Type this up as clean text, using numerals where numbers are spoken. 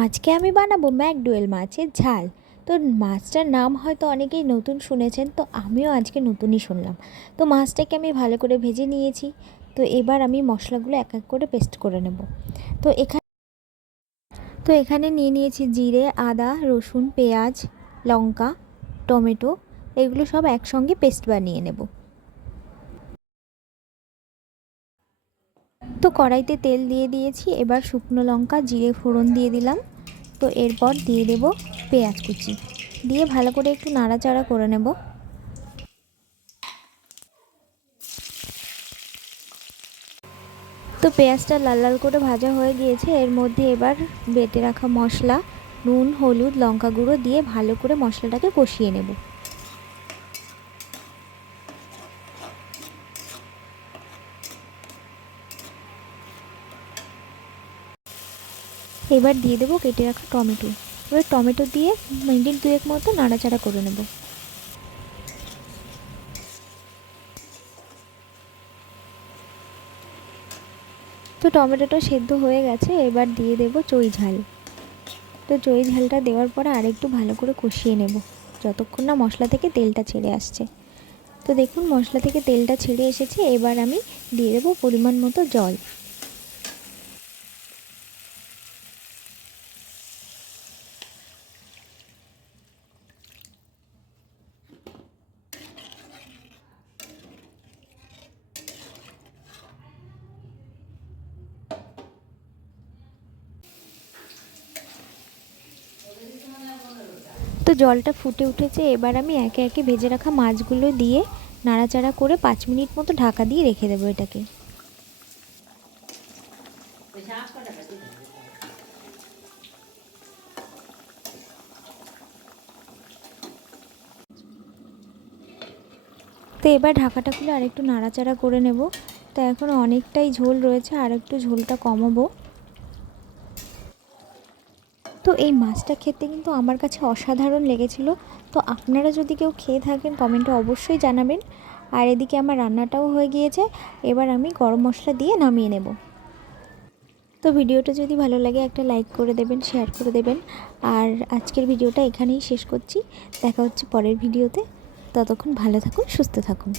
আজকে আমি বানাবো ম্যাকডোয়েল মাছের ঝাল। তো মাছটার নাম হয়তো অনেকেই নতুন শুনেছেন, তো আমিও আজকে নতুনই শুনলাম। তো মাছটাকে আমি ভালো করে ভেজে নিয়েছি। তো এবার আমি মশলাগুলো এক এক করে পেস্ট করে নেব। তো এখানে নিয়ে নিয়েছি জিরে, আদা, রসুন, পেঁয়াজ, লঙ্কা, টমেটো, এগুলো সব একসঙ্গে পেস্ট বানিয়ে নেব। তো কড়াইতে তেল দিয়ে দিয়েছি, এবার শুকনো লঙ্কা, জিরে ফোড়ন দিয়ে দিলাম। তো এরপর দিয়ে দেব পেঁয়াজ কুচি, দিয়ে ভালো করে একটু নাড়াচাড়া করে নেব। তো পেঁয়াজটা লাল লাল করে ভাজা হয়ে গিয়েছে, এর মধ্যে এবার বেটে রাখা মশলা, নুন, হলুদ, লঙ্কা গুঁড়ো দিয়ে ভালো করে মশলাটাকে কষিয়ে নেব। এবার দিয়ে দেবো কেটে রাখা টমেটো। এবার টমেটো দিয়ে মিনিট দুয়েক মতো নাড়াচাড়া করে নেব। তো টমেটোটা সেদ্ধ হয়ে গেছে, এবার দিয়ে দেব চই ঝাল। তো চই ঝালটা দেওয়ার পরে আরেকটু ভালো করে কষিয়ে নেব যতক্ষণ না মশলা থেকে তেলটা ছেড়ে আসছে। তো দেখুন মশলা থেকে তেলটা ছেড়ে এসেছে, এবার আমি দিয়ে দেবো পরিমাণ মতো জল। তো জলটা ফুটে উঠেছে, এবার আমি একে একে ভেজে রাখা মাছগুলো দিয়ে নাড়াচাড়া করে 5 মিনিট মতো ঢাকা দিয়ে রেখে দেবো এটাকে। তো এবার ঢাকাটা খুলে আরেকটু নাড়াচাড়া করে নেব। তো এখন অনেকটাই ঝোল রয়েছে, আর একটু ঝোলটা কমাবো। তো এই মাছটা খেতে কিন্তু আমার কাছে অসাধারণ লেগেছিল। তো আপনারা যদি কেউ খেয়ে থাকেন কমেন্টে অবশ্যই জানাবেন। আর এদিকে আমার রান্নাটাও হয়ে গিয়েছে, এবার আমি গরম মশলা দিয়ে নামিয়ে নেব। তো ভিডিওটা যদি ভালো লাগে একটা লাইক করে দেবেন, শেয়ার করে দেবেন। আর আজকের ভিডিওটা এখানেই শেষ করছি। দেখা হচ্ছে পরের ভিডিওতে। ততক্ষণ ভালো থাকুন, সুস্থ থাকুন।